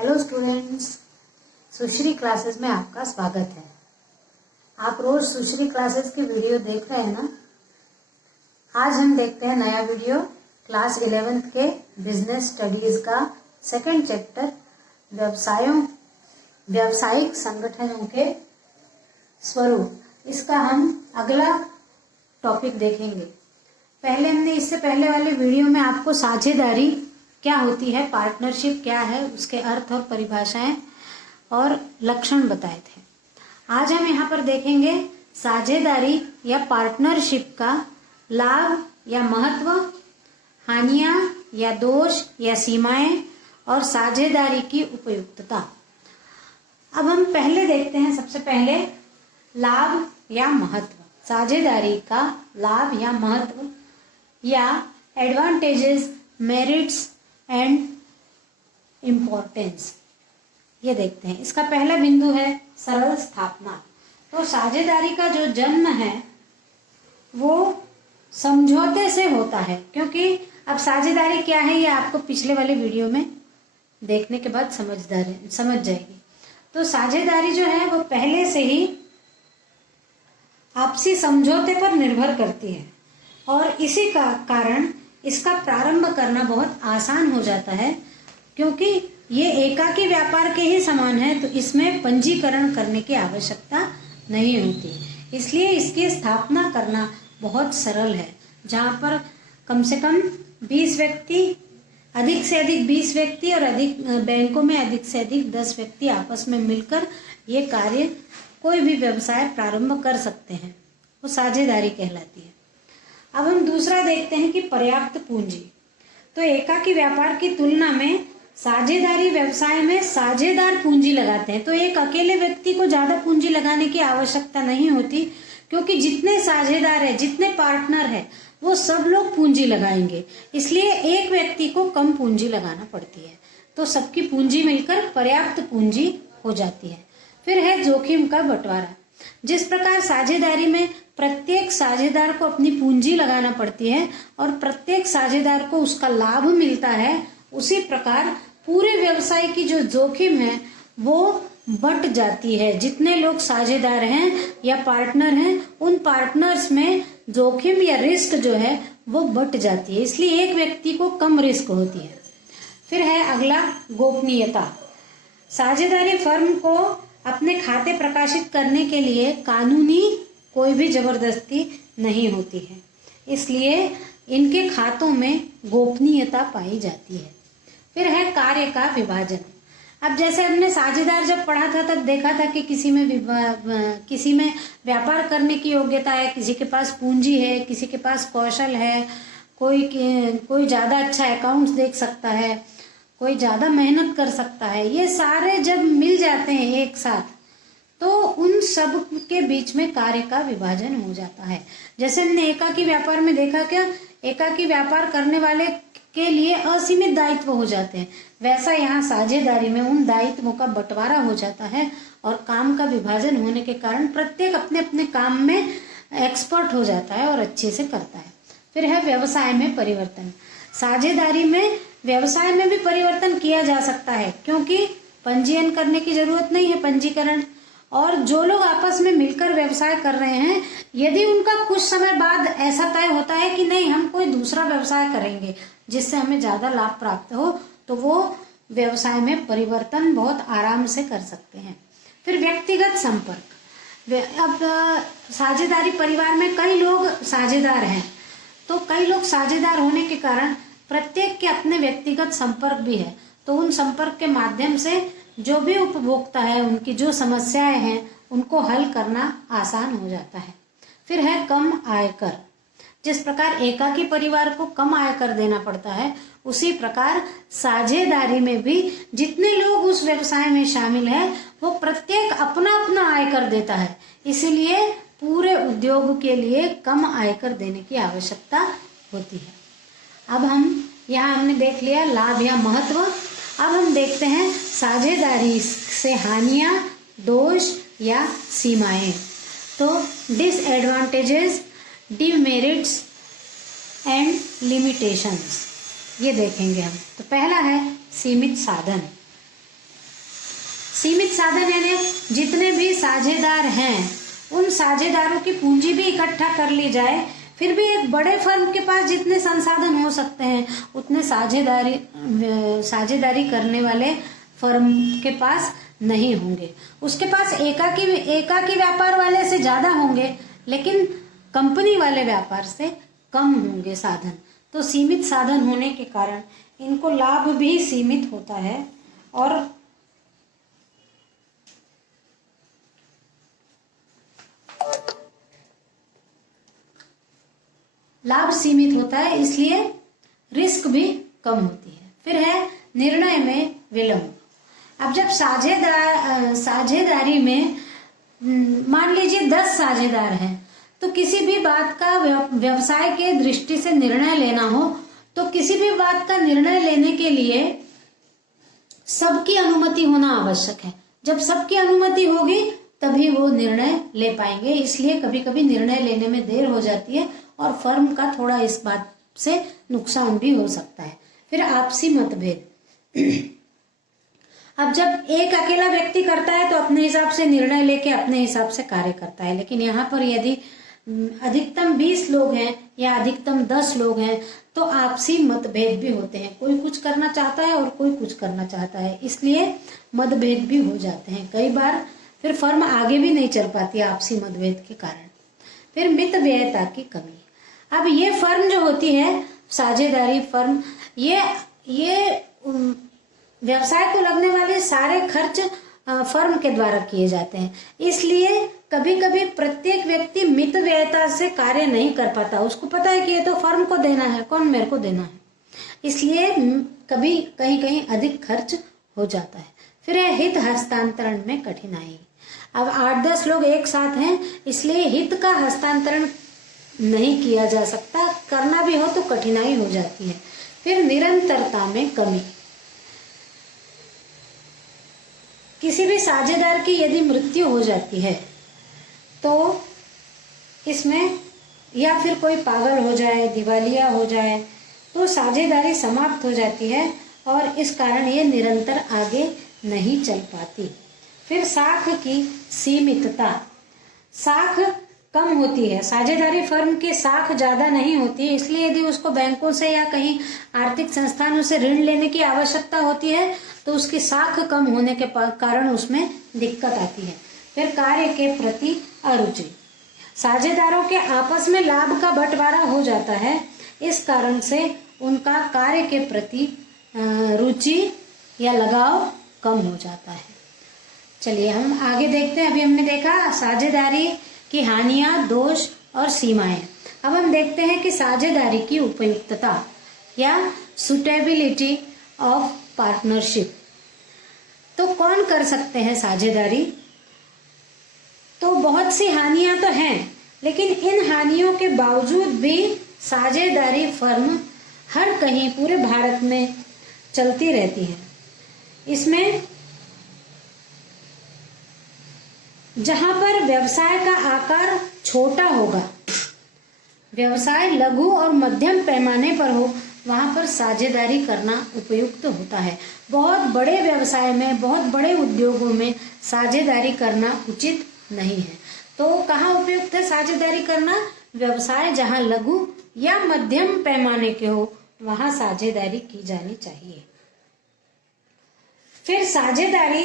Hello students, सुश्री classes में आपका स्वागत है। आप रोज सुश्री क्लासेस की वीडियो देख रहे हैं ना। आज हम देखते हैं नया वीडियो क्लास 11th के बिजनेस स्टडीज का सेकंड चैप्टर व्यावसायिक संगठनों के स्वरूप। इसका हम अगला टॉपिक देखेंगे। इससे पहले वाले वीडियो में आपको साझेदारी क्या होती है, पार्टनरशिप क्या है, उसके अर्थ और परिभाषाएं और लक्षण बताए थे। आज हम यहाँ पर देखेंगे साझेदारी या पार्टनरशिप का लाभ या महत्व, हानियां या दोष या सीमाएं और साझेदारी की उपयुक्तता। अब हम पहले देखते हैं, सबसे पहले लाभ या महत्व। साझेदारी का लाभ या महत्व या एडवांटेजेस, मेरिट्स एंड इम्पोर्टेंस, ये देखते हैं। इसका पहला बिंदु है सरल स्थापना। तो साझेदारी का जो जन्म है वो समझौते से होता है, क्योंकि अब साझेदारी क्या है ये आपको पिछले वाले वीडियो में देखने के बाद समझ जाएगी। तो साझेदारी जो है वो पहले से ही आपसी समझौते पर निर्भर करती है और इसी का कारण इसका प्रारंभ करना बहुत आसान हो जाता है, क्योंकि ये एकाकी व्यापार के ही समान है। तो इसमें पंजीकरण करने की आवश्यकता नहीं होती, इसलिए इसकी स्थापना करना बहुत सरल है। जहाँ पर कम से कम 20 व्यक्ति, अधिक से अधिक 20 व्यक्ति और अधिक बैंकों में अधिक से अधिक 10 व्यक्ति आपस में मिलकर ये कार्य, कोई भी व्यवसाय प्रारंभ कर सकते हैं, वो साझेदारी कहलाती है। अब हम दूसरा देखते हैं कि पर्याप्त पूंजी। तो एकाकी व्यापार की तुलना में साझेदारी व्यवसाय में साझेदार पूंजी लगाते हैं। तो एक अकेले व्यक्ति को ज्यादा पूंजी लगाने की आवश्यकता नहीं होती, क्योंकि जितने साझेदार है, जितने पार्टनर है, वो सब लोग पूंजी लगाएंगे। इसलिए एक व्यक्ति को कम पूंजी लगाना पड़ती है, तो सबकी पूंजी मिलकर पर्याप्त पूंजी हो जाती है। फिर है जोखिम का बंटवारा। जिस प्रकार साझेदारी में प्रत्येक साझेदार को अपनी पूंजी लगाना पड़ती है और प्रत्येक साझेदार को उसका लाभ मिलता है, उसी प्रकार पूरे व्यवसाय की जो जोखिम है वो बंट जाती है। जितने लोग साझेदार हैं या पार्टनर हैं, उन पार्टनर्स में जोखिम या रिस्क जो है वो बंट जाती है, इसलिए एक व्यक्ति को कम रिस्क होती है। फिर है अगला गोपनीयता। साझेदारी फर्म को अपने खाते प्रकाशित करने के लिए कानूनी कोई भी जबरदस्ती नहीं होती है, इसलिए इनके खातों में गोपनीयता पाई जाती है। फिर है कार्य का विभाजन। अब जैसे हमने साझेदार जब पढ़ा था तब देखा था कि किसी में व्यापार करने की योग्यता है, किसी के पास पूंजी है, किसी के पास कौशल है, कोई ज्यादा अच्छा अकाउंट्स देख सकता है, कोई ज्यादा मेहनत कर सकता है। ये सारे जब मिल जाते हैं एक साथ, तो उन सब के बीच में कार्य का विभाजन हो जाता है। जैसे हमने एकाकी व्यापार में देखा, क्या एकाकी व्यापार करने वाले के लिए असीमित दायित्व हो जाते हैं, वैसा यहाँ साझेदारी में उन दायित्वों का बंटवारा हो जाता है और काम का विभाजन होने के कारण प्रत्येक अपने अपने काम में एक्सपर्ट हो जाता है और अच्छे से करता है। फिर है व्यवसाय में परिवर्तन। साझेदारी में व्यवसाय में भी परिवर्तन किया जा सकता है, क्योंकि पंजीयन करने की जरूरत नहीं है, पंजीकरण। और जो लोग आपस में मिलकर व्यवसाय कर रहे हैं, यदि उनका कुछ समय बाद ऐसा तय होता है कि नहीं, हम कोई दूसरा व्यवसाय करेंगे जिससे हमें ज्यादा लाभ प्राप्त हो, तो वो व्यवसाय में परिवर्तन बहुत आराम से कर सकते हैं। फिर व्यक्तिगत संपर्क। अब साझेदारी परिवार में कई लोग साझेदार हैं, तो कई लोग साझेदार होने के कारण प्रत्येक के अपने व्यक्तिगत संपर्क भी है, तो उन संपर्क के माध्यम से जो भी उपभोक्ता है, उनकी जो समस्याएं हैं, उनको हल करना आसान हो जाता है। फिर है कम आयकर। जिस प्रकार एकाकी परिवार को कम आयकर देना पड़ता है, उसी प्रकार साझेदारी में भी जितने लोग उस व्यवसाय में शामिल है, वो प्रत्येक अपना अपना आयकर देता है, इसीलिए पूरे उद्योग के लिए कम आयकर देने की आवश्यकता होती है। अब हमने देख लिया लाभ या महत्व। अब हम देखते हैं साझेदारी से हानियां, दोष या सीमाएं। तो डिसएडवांटेजेस, डिमेरिट्स एंड लिमिटेशंस, ये देखेंगे हम। तो पहला है सीमित साधन। सीमित साधन यानी जितने भी साझेदार हैं उन साझेदारों की पूंजी भी इकट्ठा कर ली जाए, फिर भी एक बड़े फर्म के पास जितने संसाधन हो सकते हैं उतने साझेदारी करने वाले फर्म के पास नहीं होंगे। उसके पास एकाकी व्यापार वाले से ज्यादा होंगे, लेकिन कंपनी वाले व्यापार से कम होंगे साधन। तो सीमित साधन होने के कारण इनको लाभ भी सीमित होता है और लाभ सीमित होता है, इसलिए रिस्क भी कम होती है। फिर है निर्णय में विलंब। अब जब साझेदारी में मान लीजिए 10 साझेदार हैं, तो किसी भी बात का व्यवसाय के दृष्टि से निर्णय लेना हो तो किसी भी बात का निर्णय लेने के लिए सबकी अनुमति होना आवश्यक है। जब सबकी अनुमति होगी तभी वो निर्णय ले पाएंगे, इसलिए कभी कभी निर्णय लेने में देर हो जाती है और फर्म का थोड़ा इस बात से नुकसान भी हो सकता है। फिर आपसी मतभेद। अब जब एक अकेला व्यक्ति करता है तो अपने हिसाब से निर्णय लेके अपने हिसाब से कार्य करता है, लेकिन यहाँ पर यदि अधिकतम 20 लोग हैं या अधिकतम 10 लोग हैं तो आपसी मतभेद भी होते हैं। कोई कुछ करना चाहता है और कोई कुछ करना चाहता है, इसलिए मतभेद भी हो जाते हैं कई बार। फिर फर्म आगे भी नहीं चल पाती आपसी मतभेद के कारण। फिर मितव्ययता की कमी। अब ये फर्म जो होती है साझेदारी फर्म, ये व्यवसाय को लगने वाले सारे खर्च फर्म के द्वारा किए जाते हैं, इसलिए कभी कभी प्रत्येक व्यक्ति मितव्ययता से कार्य नहीं कर पाता। उसको पता है कि ये तो फर्म को देना है, कौन मेरे को देना है, इसलिए कभी कहीं कहीं अधिक खर्च हो जाता है। फिर है हित हस्तांतरण में कठिनाई। अब 8-10 लोग एक साथ हैं, इसलिए हित का हस्तांतरण नहीं किया जा सकता, करना भी हो तो कठिनाई हो जाती है। फिर निरंतरता में कमी। किसी भी साझेदार की यदि मृत्यु हो जाती है तो इसमें, या फिर कोई पागल हो जाए, दिवालिया हो जाए, तो साझेदारी समाप्त हो जाती है और इस कारण ये निरंतर आगे नहीं चल पाती। फिर साख की सीमितता। साख कम होती है, साझेदारी फर्म की साख ज्यादा नहीं होती है, इसलिए यदि उसको बैंकों से या कहीं आर्थिक संस्थानों से ऋण लेने की आवश्यकता होती है तो उसकी साख कम होने के कारण उसमें दिक्कत आती है। फिर कार्य के प्रति अरुचि। साझेदारों के आपस में लाभ का बंटवारा हो जाता है, इस कारण से उनका कार्य के प्रति रुचि या लगाव कम हो जाता है। चलिए हम आगे देखते हैं। अभी हमने देखा साझेदारी की हानियां, दोष और सीमाएं। अब हम देखते हैं कि साझेदारी की उपयुक्तता या सुटेबिलिटी ऑफ पार्टनरशिप। तो कौन कर सकते हैं साझेदारी? तो बहुत सी हानियां तो हैं, लेकिन इन हानियों के बावजूद भी साझेदारी फर्म हर कहीं पूरे भारत में चलती रहती है। इसमें जहां पर व्यवसाय का आकार छोटा होगा, व्यवसाय लघु और मध्यम पैमाने पर हो, वहां पर साझेदारी करना उपयुक्त होता है। बहुत बड़े व्यवसाय में, बहुत बड़े उद्योगों में साझेदारी करना उचित नहीं है। तो कहाँ उपयुक्त है साझेदारी करना? व्यवसाय जहां लघु या मध्यम पैमाने के हो वहां साझेदारी की जानी चाहिए। फिर साझेदारी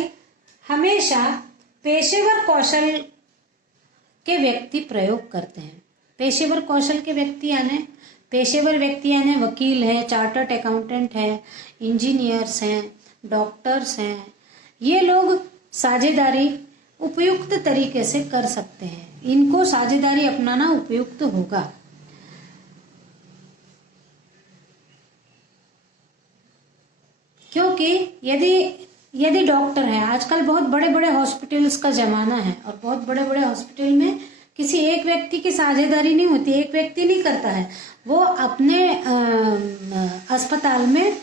हमेशा पेशेवर कौशल के व्यक्ति प्रयोग करते हैं। पेशेवर कौशल के व्यक्ति यानी वकील हैं, चार्टर्ड अकाउंटेंट हैं, इंजीनियर्स हैं, डॉक्टर्स हैं। ये लोग साझेदारी उपयुक्त तरीके से कर सकते हैं, इनको साझेदारी अपनाना उपयुक्त होगा। क्योंकि यदि डॉक्टर है, आजकल बहुत बड़े बड़े हॉस्पिटल्स का जमाना है और बहुत बड़े बड़े हॉस्पिटल में किसी एक व्यक्ति की साझेदारी नहीं होती, एक व्यक्ति नहीं करता है। वो अपने अस्पताल में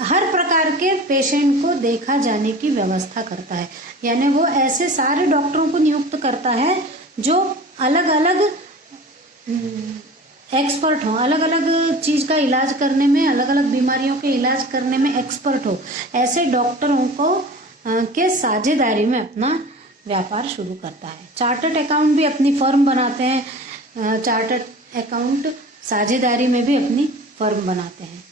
हर प्रकार के पेशेंट को देखा जाने की व्यवस्था करता है, यानी वो ऐसे सारे डॉक्टरों को नियुक्त करता है जो अलग अलग एक्सपर्ट हो, अलग अलग चीज का इलाज करने में, अलग अलग बीमारियों के इलाज करने में एक्सपर्ट हो। ऐसे डॉक्टरों को के साझेदारी में अपना व्यापार शुरू करता है। चार्टर्ड अकाउंट भी अपनी फर्म बनाते हैं, चार्टर्ड अकाउंट साझेदारी में भी अपनी फर्म बनाते हैं।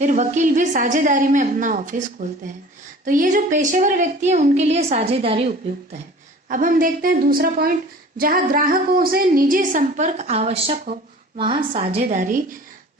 फिर वकील भी साझेदारी में अपना ऑफिस खोलते हैं। तो ये जो पेशेवर व्यक्ति है उनके लिए साझेदारी उपयुक्त है। अब हम देखते हैं दूसरा पॉइंट, जहां ग्राहकों से निजी संपर्क आवश्यक हो वहां साझेदारी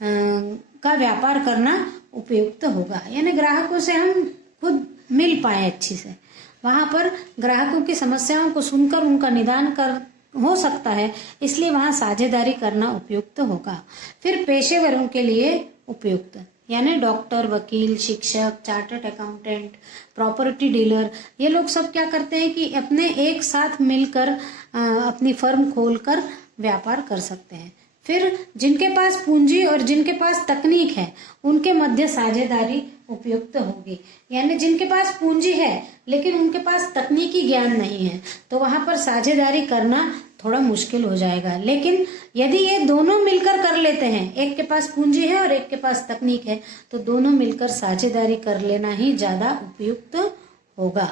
का व्यापार करना उपयुक्त होगा। यानी ग्राहकों से हम खुद मिल पाए अच्छी से, वहां पर ग्राहकों की समस्याओं को सुनकर उनका निदान कर हो सकता है, इसलिए वहां साझेदारी करना उपयुक्त होगा। फिर पेशेवरों के लिए उपयुक्त, यानी डॉक्टर, वकील, शिक्षक, चार्टर्ड अकाउंटेंट, प्रॉपर्टी डीलर, ये लोग सब क्या करते हैं कि अपने एक साथ मिलकर अपनी फर्म खोलकर व्यापार कर सकते हैं। फिर जिनके पास पूंजी और जिनके पास तकनीक है उनके मध्य साझेदारी उपयुक्त होगी। यानी जिनके पास पूंजी है लेकिन उनके पास तकनीकी ज्ञान नहीं है तो वहां पर साझेदारी करना थोड़ा मुश्किल हो जाएगा। लेकिन यदि ये दोनों मिलकर कर लेते हैं, एक के पास पूंजी है और एक के पास तकनीक है, तो दोनों मिलकर साझेदारी कर लेना ही ज्यादा उपयुक्त होगा।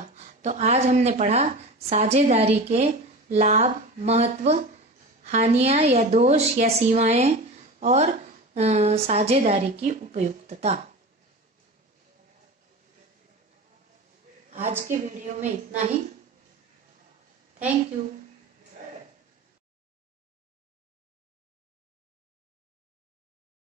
तो आज हमने पढ़ा साझेदारी के लाभ, महत्व, हानियां या दोष या सीमाएं और साझेदारी की उपयुक्तता। आज के वीडियो में इतना ही। Thank you.